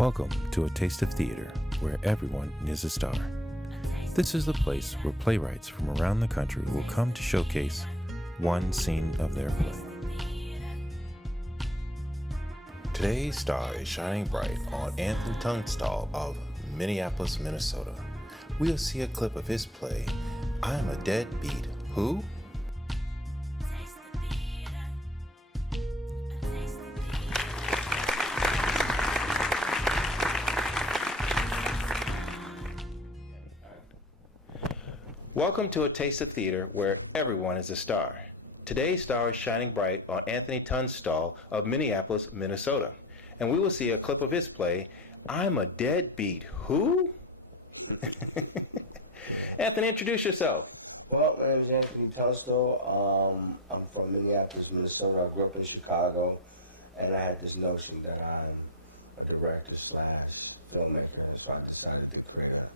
Welcome to A Taste of Theater, where everyone is a star. This is the place where playwrights from around the country will come to showcase one scene of their play. Today's star is shining bright on Anthony Tungstall of Minneapolis, Minnesota. We'll see a clip of his play, I'm a Deadbeat Who? Welcome to A Taste of Theater, where everyone is a star. Today's star is shining bright on Anthony Tungstall of Minneapolis, Minnesota. And we will see a clip of his play, I'm a Deadbeat Who? Anthony, introduce yourself. Well, my name is Anthony Tungstall. I'm from Minneapolis, Minnesota. I grew up in Chicago, and I had this notion that I'm a director slash filmmaker, so I decided to create a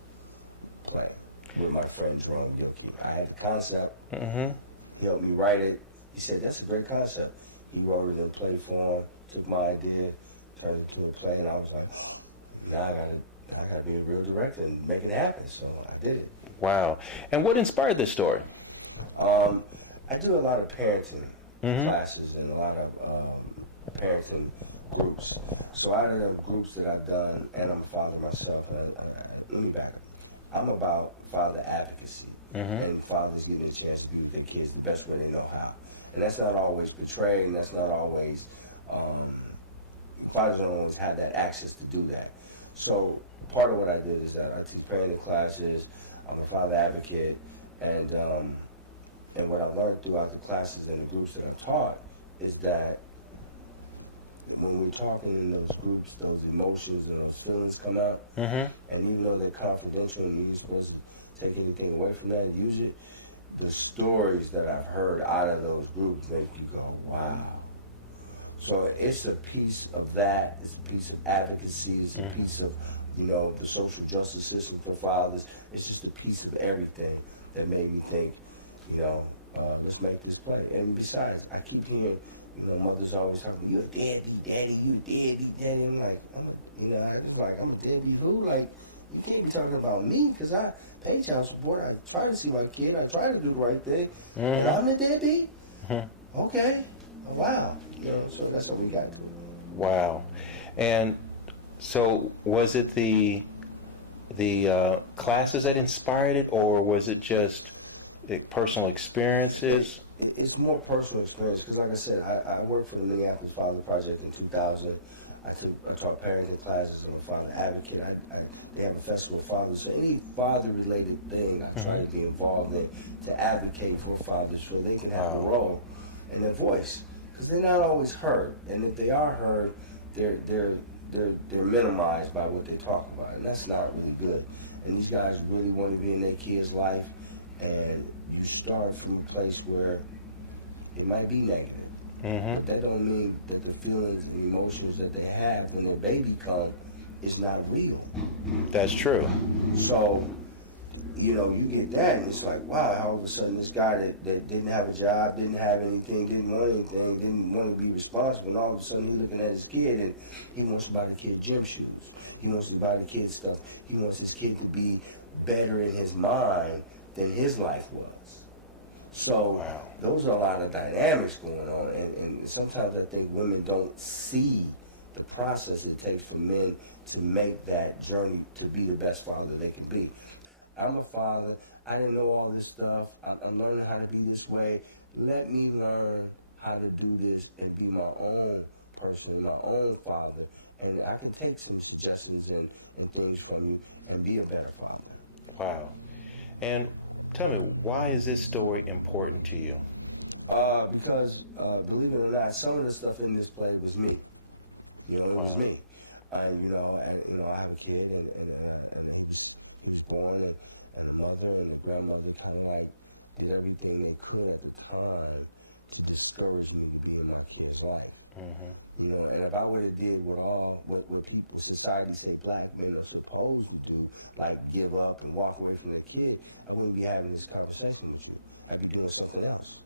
play with my friend Jerome Gilkey. I had the concept. He helped me write it. He said, that's a great concept. He wrote it in play form, took my idea, turned it into a play, and I was like, oh, now I gotta be a real director and make it happen. So I did it. Wow. And what inspired this story? I do a lot of parenting classes and a lot of parenting groups. So out of the groups that I've done, and I'm a father myself, and let me back up. I'm about father advocacy and fathers getting a chance to be with their kids the best way they know how. And that's not always portrayed, and that's not always, fathers don't always have that access to do that. So part of what I did is that I teach parenting classes, I'm a father advocate, and what I learned throughout the classes and the groups that I taught is that when we're talking in those groups, those emotions and those feelings come out, and even though they're confidential and you're supposed to take anything away from that and use it, the stories that I've heard out of those groups make you go, wow. So it's a piece of that, it's a piece of advocacy, it's a piece of, the social justice system for fathers. It's just a piece of everything that made me think, let's make this play. And besides, I keep hearing, mothers always talking, you a deadbeat daddy, you a deadbeat daddy. I'm like, I'm a deadbeat who? Like, you can't be talking about me, because I pay child support, I try to see my kid, I try to do the right thing, and I'm the deadbeat? Okay, oh, wow. So that's how we got to it. Wow. And so was it the classes that inspired it, or was it just the personal experiences? It's more personal experience, because like I said, I worked for the Minneapolis Father Project in 2000. I taught parenting classes. I'm a father advocate. They have a festival of fathers. So any father-related thing I try to be involved in to advocate for fathers so they can have a role and their voice, because they're not always heard. And if they are heard, they're minimized by what they talk about, and that's not really good. And these guys really want to be in their kid's life. And you start from a place where it might be negative, but that don't mean that the feelings and emotions that they have when their baby come is not real. That's true. So, you get that, and it's like, wow, all of a sudden this guy that didn't have a job, didn't have anything, didn't want anything, didn't want to be responsible, and all of a sudden he's looking at his kid and he wants to buy the kid gym shoes. He wants to buy the kid stuff. He wants his kid to be better in his mind than his life was. So those are a lot of dynamics going on, and sometimes I think women don't see the process it takes for men to make that journey to be the best father they can be. I'm a father, I didn't know all this stuff, I'm learning how to be this way. Let me learn how to do this and be my own person and my own father, and I can take some suggestions and things from you and be a better father. Wow. And tell me, why is this story important to you? Because, believe it or not, some of the stuff in this play was me. It was me. I have a kid, and he was born, and the mother and the grandmother kind of like did everything they could at the time to discourage me to be in my kid's life. And if I would have did what people, society say black men are supposed to do, like give up and walk away from their kid, I wouldn't be having this conversation with you. I'd be doing something else.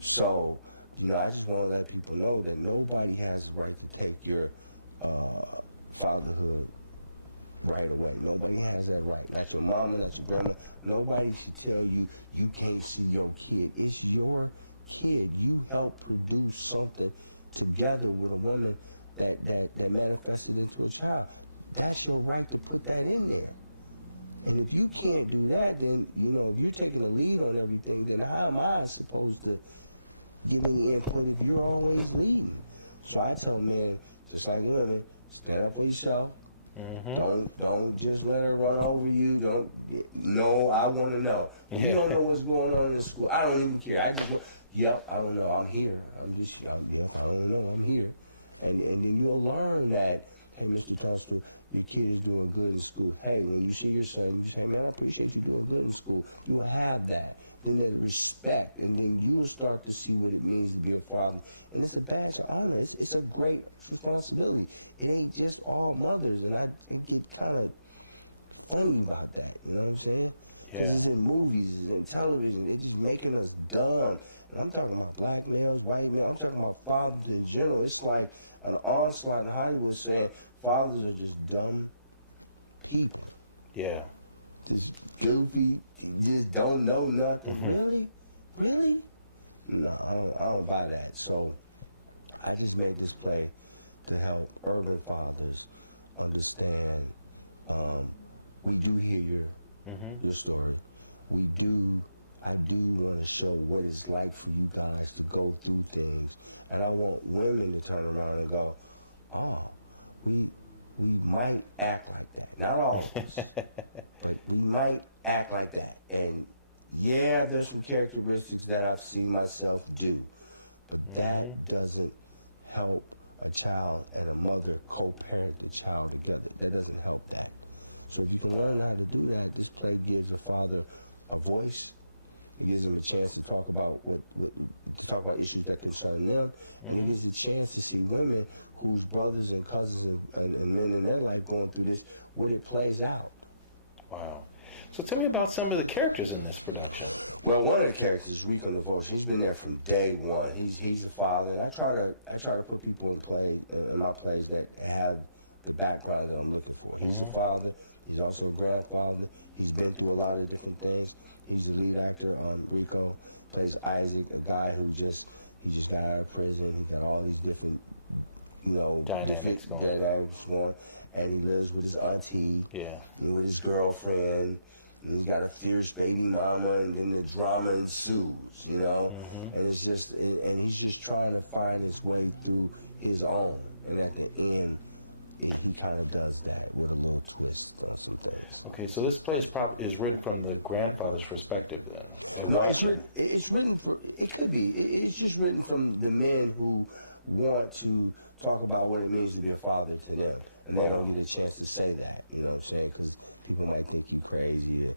So, I just want to let people know that nobody has the right to take your fatherhood right away. Nobody has that right. Not your mama, not your grandma. Nobody should tell you you can't see your kid. It's your kid. You help produce something together with a woman that manifested into a child. That's your right to put that in there. And if you can't do that, then, you know, if you're taking the lead on everything, then how am I supposed to give any input if you're always leading? So I tell men, just like women, stand up for yourself. Don't just let her run over you. No, I want to know. You don't know what's going on in school. I don't even care. I don't know. I'm here. I don't know. I'm here. And then you'll learn that, hey, Mr. Tungstall, your kid is doing good in school. Hey, when you see your son, you say, man, I appreciate you doing good in school. You'll have that. Then there's respect, and then you'll start to see what it means to be a father. And it's a badge of honor. It's a great responsibility. It ain't just all mothers, and I get kind of funny about that, you know what I'm saying? Because it's in movies, it's in television, it's just making us dumb. And I'm talking about black males, white males, I'm talking about fathers in general. It's like an onslaught in Hollywood saying fathers are just dumb people. Yeah. Just goofy, just don't know nothing. Really? No, I don't buy that. So I just made this play to help urban fathers understand. We do hear your story. I do want to show what it's like for you guys to go through things, and I want women to turn around and go, oh, we might act like that. Not all of us, but we might act like that. And yeah, there's some characteristics that I've seen myself do, but that doesn't help a child and a mother co-parent the child together. That doesn't help that. So if you can learn how to do that, this play gives a father a voice. It gives them a chance to talk about issues that concern them, and it gives a chance to see women whose brothers and cousins and men in their life going through this, what it plays out. Wow. So tell me about some of the characters in this production. Well, one of the characters is Rico Devotion. He's been there from day one. He's the father, and I try to put people in my plays that have the background that I'm looking for. He's a father. He's also a grandfather. He's been through a lot of different things. He's the lead actor. Rico plays Isaac, a guy who just got out of prison. He got all these different, dynamics going, and he lives with his auntie, and with his girlfriend. And he's got a fierce baby mama, and then the drama ensues, and it's just, and he's just trying to find his way through his own. And at the end, he kind of does that with a little twist on some things. Okay, so this play is written from the grandfather's perspective, then? No, it's written for, it could be. It's just written from the men who want to talk about what it means to be a father to them. And they don't get a chance to say that, you know what I'm saying? Because people might think you crazy, or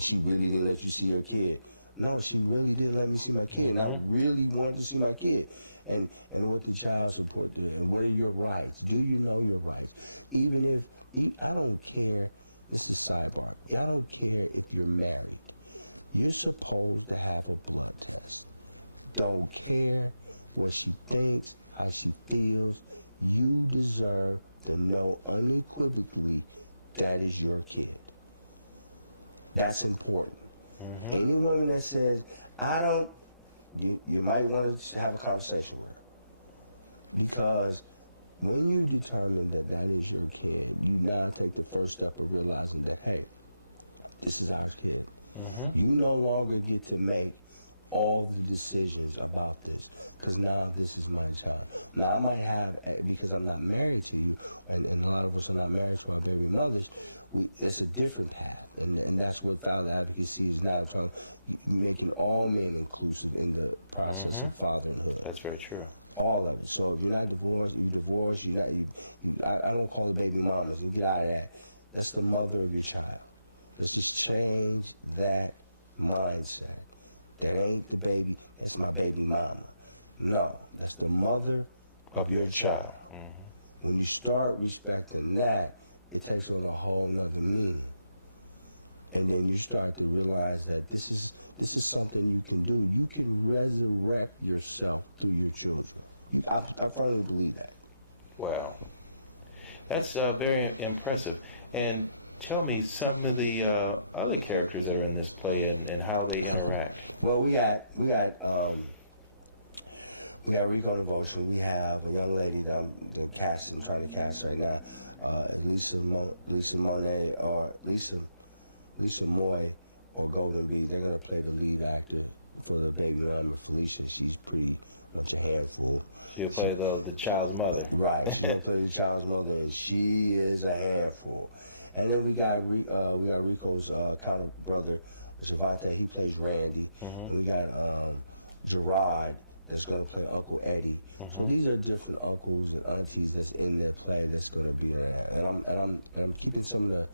she really didn't let you see her kid. No, she really didn't let me see my kid, and I really wanted to see my kid. And what the child support do, and what are your rights? Do you know your rights? Even if, I don't care, this is sidebar, I don't care if you're married. You're supposed to have a blood test. Don't care what she thinks, how she feels. You deserve to know unequivocally that is your kid. That's important. Any woman that says, I don't, you might want to have a conversation with her. Because when you determine that that is your kid, you now take the first step of realizing that, hey, this is our kid. You no longer get to make all the decisions about this, because now this is my child. Now I might have, because I'm not married to you, and a lot of us are not married to our baby mothers, it's a different path, and that's what father advocacy is now, making all men inclusive in the process of fatherhood. That's very true. All of it. So if you're not divorced, you're divorced. I don't call it baby mamas. You get out of that. That's the mother of your child. Let's just change that mindset. That ain't the baby, that's my baby mama. No, that's the mother of your child. When you start respecting that, it takes on a whole nother meaning. And then you start to realize that this is something you can do. You can resurrect yourself through your children. I firmly believe that. Wow. That's very impressive. And tell me some of the other characters that are in this play and how they interact. Well, we got Rico Devotion. We have a young lady that I'm trying to cast right now, Lisa Moy or Golden Bee. They're gonna play the lead actor for the baby mama Felicia. She's pretty much a handful. She'll play the child's mother. Right, she's gonna play the child's mother, and she is a handful. And then we got Rico's counter brother, Javante. He plays Randy, and we got Gerard that's gonna play Uncle Eddie. So these are different uncles and aunties that's in their play that's gonna be in there. And I'm keeping some of the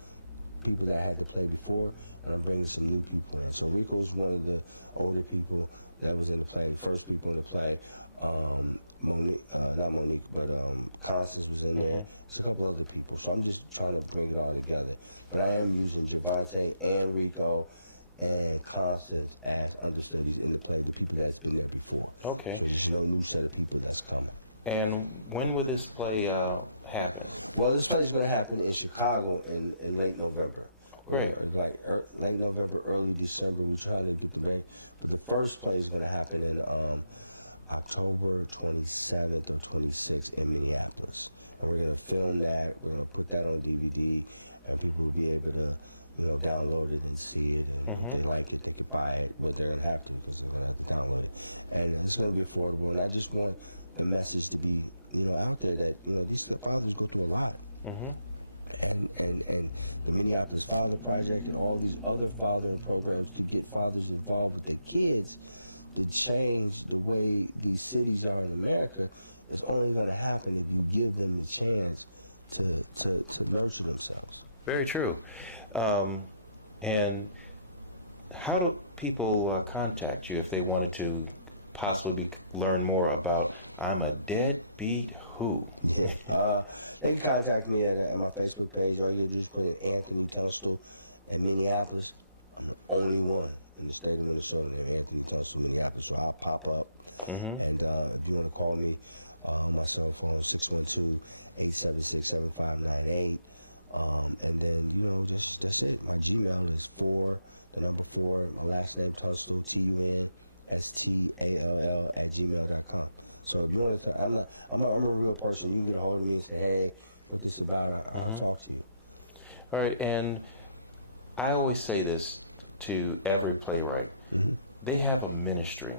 people that I had to play before, and I'm bringing some new people in. So Rico's one of the older people that was in the play, first people in the play. Not Monique, but Constance was in there. There's a couple other people. So I'm just trying to bring it all together. But I am using Javante and Rico and Constance as understudies in the play, the people that's been there before. Okay. So there's no new set of people that's coming. And when will this play happen? Well, this play is going to happen in Chicago in late November. Great. Or like late November, early December. We're trying to get the band. But the first play is going to happen in October 27th or 26th in Minneapolis. And we're going to film that. We're going to put that on DVD, and people will be able to, download it and see it. And if they like it, they could buy it. But they're going to have to, because they're going to have to download it. And it's going to be affordable. And I just want the message to be, out there that, these fathers go through a lot. And the Minneapolis Father Project and all these other fathering programs to get fathers involved with their kids to change the way these cities are in America is only going to happen if you give them the chance to nurture themselves. Very true. And how do people contact you if they wanted to possibly learn more about I'm a Deadbeat Who? Yeah, they can contact me at my Facebook page. All you have to do is put in Anthony Tungstall in Minneapolis. I'm the only one in the state of Minnesota named Anthony Tungstall, Minneapolis. So I'll pop up. And if you want to call me on my cell phone, 612-876-7598. And then, that's it. My Gmail is 4, my last name Tungstall, TUNSTALL @gmail.com. So if you want to, I'm a real person. You can get a hold of me and say, hey, what this about? I'll talk to you. All right, and I always say this to every playwright. They have a ministry.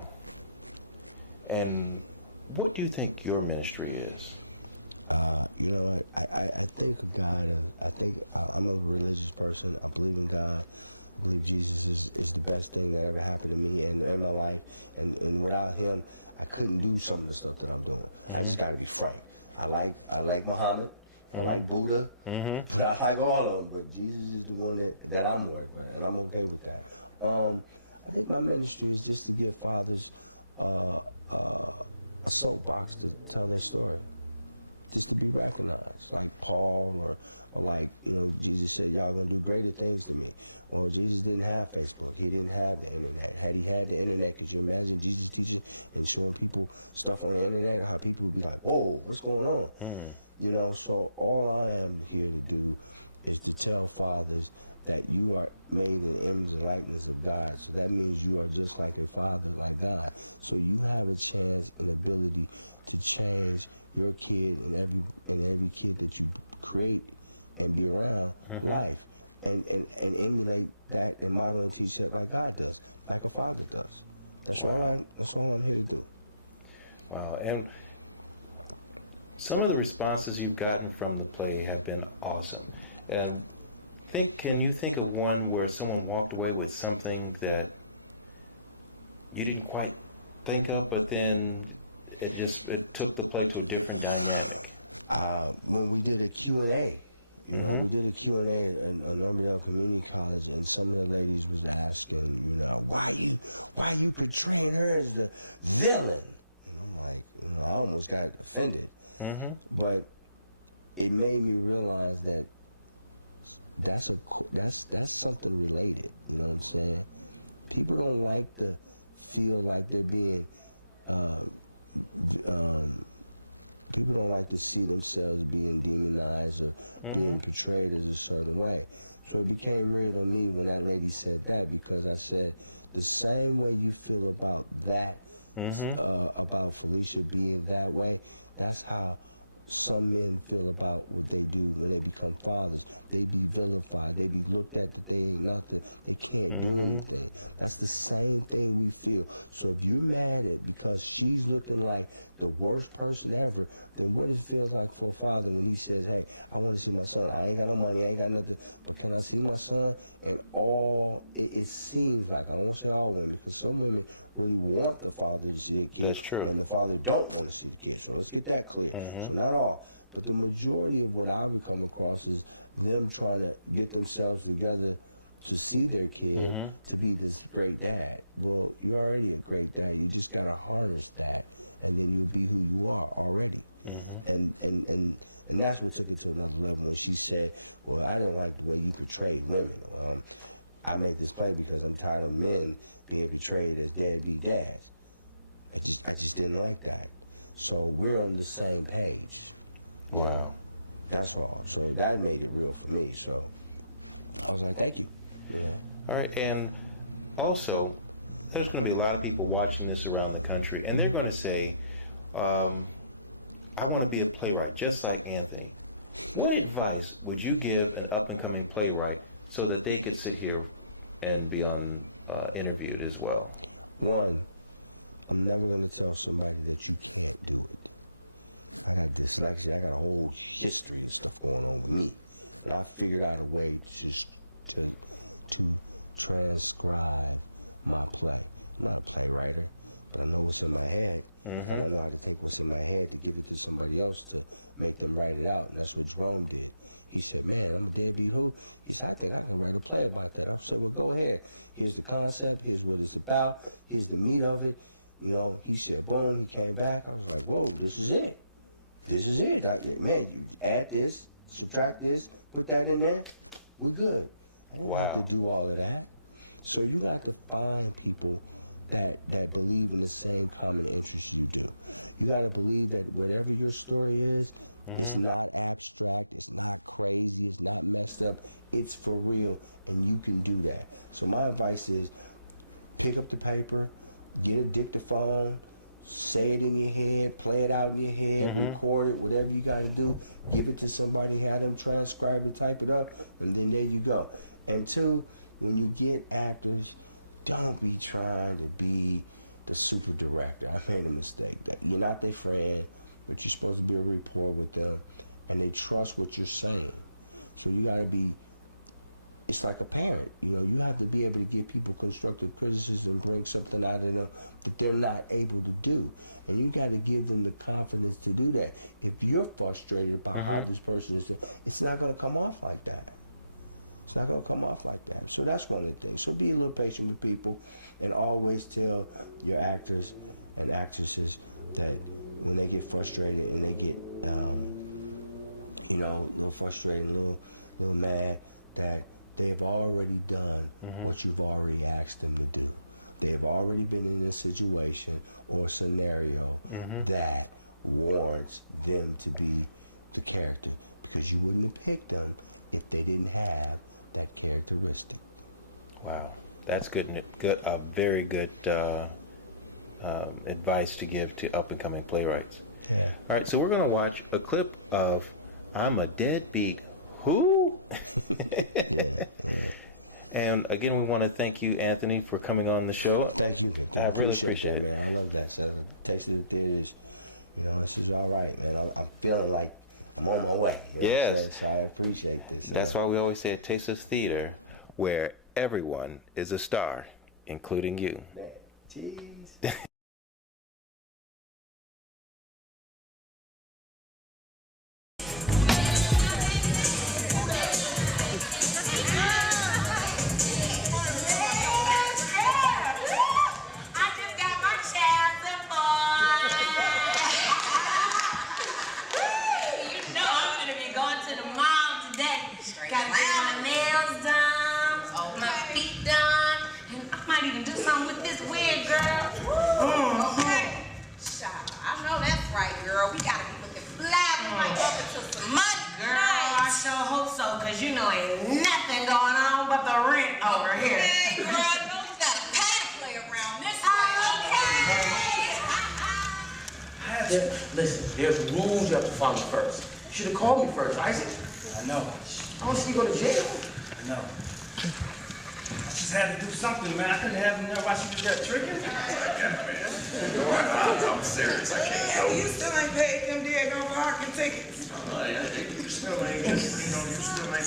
And what do you think your ministry is? You know what? I think of God. I'm a religious person. I believe in God. I believe Jesus is the best thing that ever happened to me and in my life. And without him, I couldn't do some of the stuff that I'm doing. I just got to be frank. I like Muhammad. I like Buddha. But I like all of them. But Jesus is the one that I'm working with, and I'm okay with that. I think my ministry is just to give fathers a soapbox to tell their story. Just to be recognized, like Paul or like, Jesus said, y'all gonna do greater things to me. Well, Jesus didn't have Facebook. He didn't have the internet. Had he had the internet, could you imagine Jesus teaching and showing people stuff on the internet, how people would be like, whoa, what's going on? So all I am here to do is to tell fathers that you are made in the image and likeness of God. So that means you are just like a father, like God. So you have a chance and ability to change your kid and every kid that you create and be around life, and emulate that and model and teach that like God does, like a father does. That's all I'm here to do. Wow. And some of the responses you've gotten from the play have been awesome. Can you think of one where someone walked away with something that you didn't quite think of, but then it took the play to a different dynamic? When we did a Q&A, we did a Q&A at Normandale Community College, and some of the ladies was asking, why you portraying her as the villain? And I'm like, I almost got offended. But it made me realize that that's something related. You know what I'm saying? People don't like to feel like they're being people don't like to see themselves being demonized or being portrayed as a certain way. So it became real to me when that lady said that, because I said, the same way you feel about that, about Felicia being that way, that's how some men feel about what they do when they become fathers. They be vilified. They be looked at that they ain't nothing. They can't do anything. That's the same thing we feel. So if you're mad at because she's looking like the worst person ever, then what it feels like for a father when he says, hey, I want to see my son. I ain't got no money. I ain't got nothing. But can I see my son? And it seems like, I don't want to say all women, because some women really want the father to see their kid. That's true. And the father don't want to see the kid. So let's get that clear. So not all. But the majority of what I've come across is them trying to get themselves together to see their kid to be this great dad. Well, you're already a great dad. You just got to harness that, and then you'll be who you are already. And that's what took it to another level when she said, well, I didn't like the way you portrayed women. I made this play because I'm tired of men being portrayed as deadbeat dads. I just didn't like that. So we're on the same page. Wow. You know, that's all. So that made it real for me. So I was like, thank you. You know? All right, and also, there's going to be a lot of people watching this around the country, and they're going to say, I want to be a playwright just like Anthony. What advice would you give an up-and-coming playwright so that they could sit here and be interviewed as well? One, I'm never going to tell somebody that you can't do it. I got dyslexia. I got a whole history of stuff going on with me. And I figured out a way to transcribe my play. I'm not a playwright, but I know what's in my head. And I know how to take what's in my head to give it to somebody else to make them write it out. And that's what Jerome did. He said, man, I'm a deadbeat who? He said, I think I can write a play about that. I said, well, go ahead. Here's the concept. Here's what it's about. Here's the meat of it. You know, he said, boom, he came back. I was like, whoa, this is it. This is it. Man, you add this, subtract this, put that in there, we're good. I didn't have to do all of that. So you got to find people that believe in the same common interests you do. You got to believe that whatever your story is, it's not abstract, it's not crazy, it's not messed up, it's for real, and you can do that. So my advice is, pick up the paper, get a dictaphone, say it in your head, play it out in your head, record it, whatever you got to do, give it to somebody, have them transcribe it, type it up, and then there you go. And two, when you get actors, don't be trying to be the super director. I made a mistake. That you're not their friend, but you're supposed to build a rapport with them, and they trust what you're saying. So you got to be, it's like a parent. You know, you have to be able to give people constructive criticism and bring something out of them that they're not able to do. And you got to give them the confidence to do that. If you're frustrated about how this person is doing, it's not going to come off like that. It's not going to come off like that. So that's one of the things. So be a little patient with people, and always tell your actors and actresses that when they get frustrated and they get, you know, a little frustrated, a little mad, that they have already done what you've already asked them to do. They have already been in a situation or scenario that warrants them to be the character, because you wouldn't have picked them if they didn't have that characteristic. Wow, that's good. Very good advice to give to up-and-coming playwrights. Yeah. All right, so we're going to watch a clip of "I'm a Deadbeat Who." Yeah. And again, we want to thank you, Anthony, for coming on the show. Thank you, Victor. I really appreciate that, man. I love that. So, Taste of the Theater, you know, this is all right, man. I'm feeling like I'm on my way. You know Yes. So I appreciate this. That's why we always say a Taste of Theater, where everyone is a star, including you. Man, jeez. We gotta be looking cause you know ain't nothing going on but the rent over here. Hey, girl, you know you gotta pay to play around this way. Okay. Listen, there's rules you have to follow first. You should have called me first, Isaac. I know. I want to see you go to jail. I know. I just had to do something, man. I couldn't have him there while she was there tricking. I'm serious. I can't help You still ain't paid them daggone parking tickets. it. You still ain't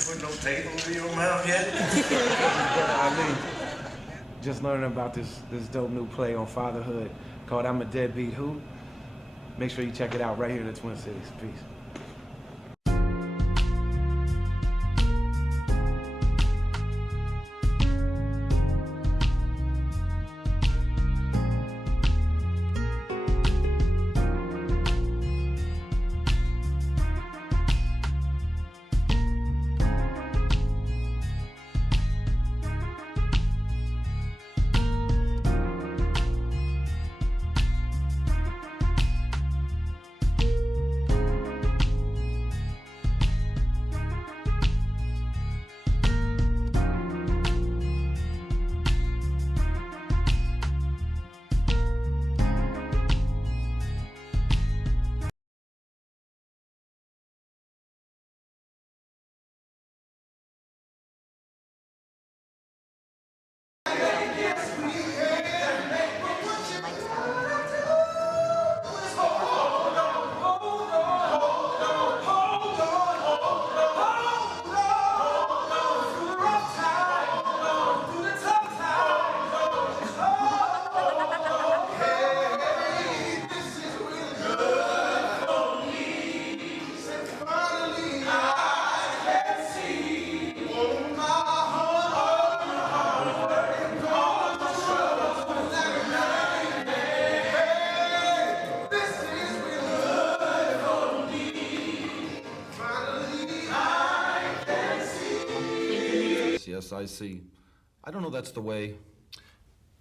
put no tape over your mouth yet. Just learning about this dope new play on fatherhood called I'm a Deadbeat Who. Make sure you check it out right here in the Twin Cities. Peace. Yes, I see. I don't know that's the way.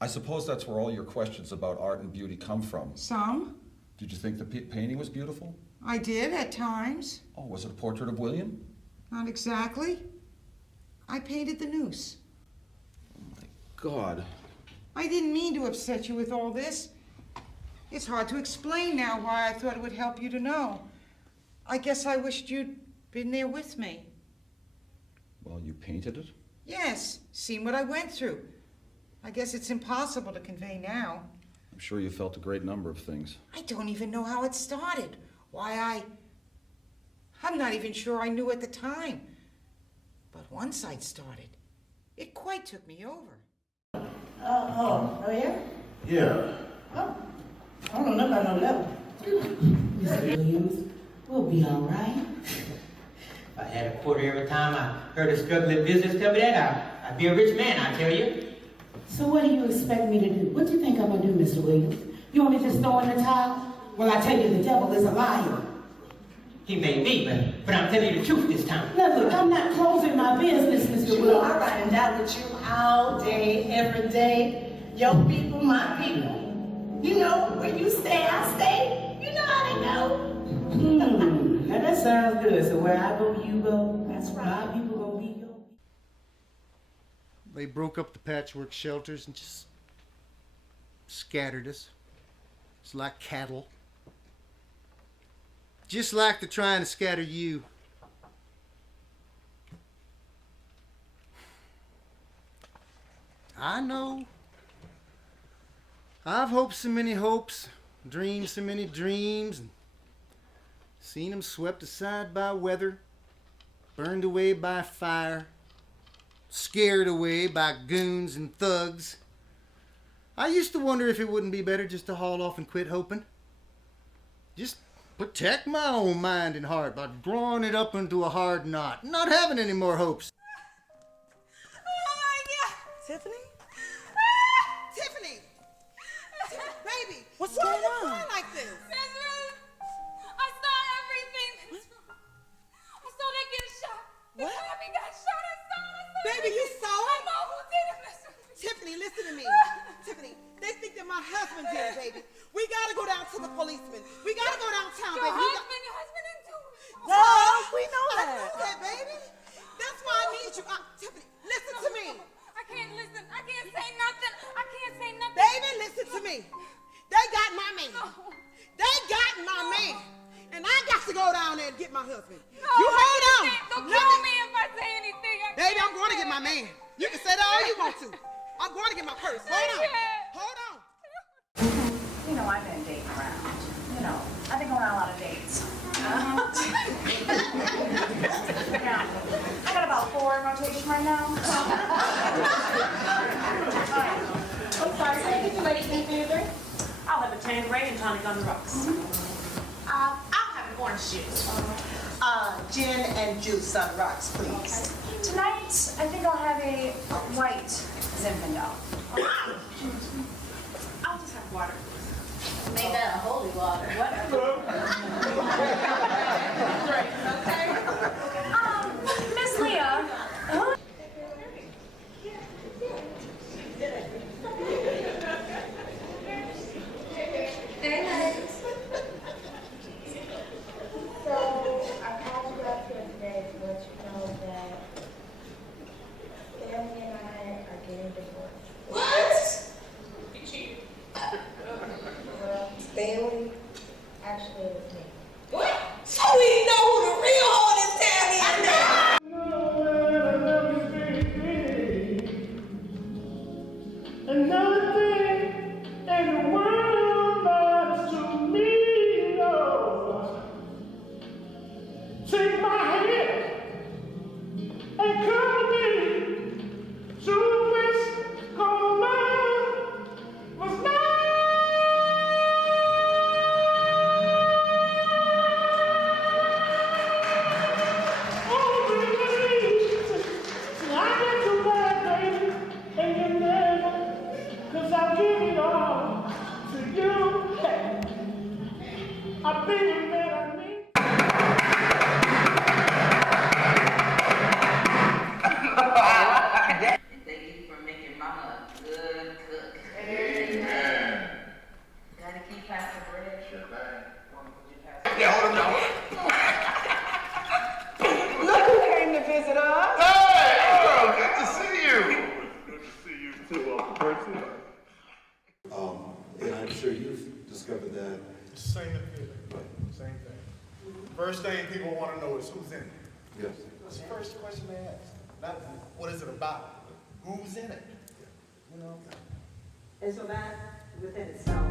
I suppose that's where all your questions about art and beauty come from. Some. Did you think the painting was beautiful? I did at times. Oh, was it a portrait of William? Not exactly. I painted the noose. Oh my God. I didn't mean to upset you with all this. It's hard to explain now why I thought it would help you to know. I guess I wished you'd been there with me. Well, you painted it? Yes, seen what I went through. I guess it's impossible to convey now. I'm sure you felt a great number of things. I don't even know how it started. I'm not even sure I knew at the time. But once I'd started, it quite took me over. Oh, yeah? Yeah. Oh, I don't know about no level. Mr. Williams, we'll be all right. If I had a quarter every time I heard a struggling business coming in, I'd be a rich man, I tell you. So what do you expect me to do? What do you think I'm going to do, Mr. Williams? You want me to just throw in the towel? Well, I tell you, the devil is a liar. He may be, but I'm telling you the truth this time. Now, look, I'm not closing my business, Mr. You Williams. know, I ride and die with you all day, every day. Your people, my people. You know, where you stay, I stay. You know how they know. Now that sounds good. So where I go, you go. That's right. My people go, be your. They broke up the patchwork shelters and just scattered us. It's like cattle. Just like they're trying to scatter you. I know. I've hoped so many hopes, dreamed so many dreams, and seen them swept aside by weather, burned away by fire, scared away by goons and thugs. I used to wonder if it wouldn't be better just to haul off and quit hoping. Just protect my own mind and heart by drawing it up into a hard knot, not having any more hopes. Oh my God. Tiffany? Tiffany! Baby, What's why going are you on? crying like this? Miss Ruth, I saw everything. I saw they get shot. What? Tommy got shot. I saw. Baby, you saw I it? know who did it, Miss Ruth. Tiffany, listen to me. Tiffany, they think that my husband did it, baby. We gotta go down to the policeman. We gotta go downtown, Your baby. husband didn't do it. No, we know that. I know that, baby. That's my husband. No, You hold on. Don't kill me if I say anything. Baby, I'm going to get my man. You can say that all you want to. I'm going to get my purse. Hold on. Hold on. You know, I've been dating around. You know, I've been going on a lot of dates. Now, I got about 4 in rotation right now. I'm sorry, can I get you ladies any favor? I'll have a Tanqueray and tonic on the rocks. I'll have an orange juice. Gin and juice on rocks, please. Tonight, I think I'll have a white Zinfandel. I'll just have water. Make that a holy water. Whatever. Okay. Miss Leah. Who? Hey, guys. So, I called you guys here today to let you know that Stanley and I are getting divorced. What? You cheated? Well, Stanley, actually it was me. What? So we know who the real hoe is, Stanley is now! And nothing in the world matters to me, no. Take my hand and come with me to a place called love was not. Oh, baby, see, I get too bad, baby, and you never. 'Cause I'll give it all to you. I believe that I need. And thank you for making mama a good cook. Amen. Gotta keep passing bread. Sure thing. Yeah, hold him down. Look who came to visit us. Hey! Oh, good to see you. Good to see you too, person. And I'm sure you've discovered that. Same thing. Same thing. First thing people want to know is who's in it. Yes. That's the first question they ask. Not what is it about, who's in it. You know? And so that within itself